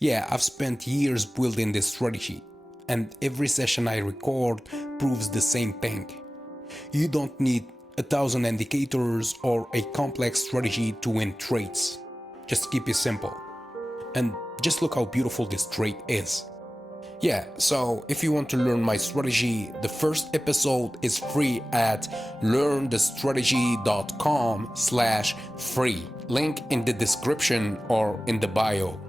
Yeah, I've spent years building this strategy, and every session I record proves the same thing. You don't need 1,000 indicators or a complex strategy to win trades. Just keep it simple. And just look how beautiful this trade is. Yeah, so if you want to learn my strategy, the first episode is free at learnthestrategy.com/free. Link in the description or in the bio.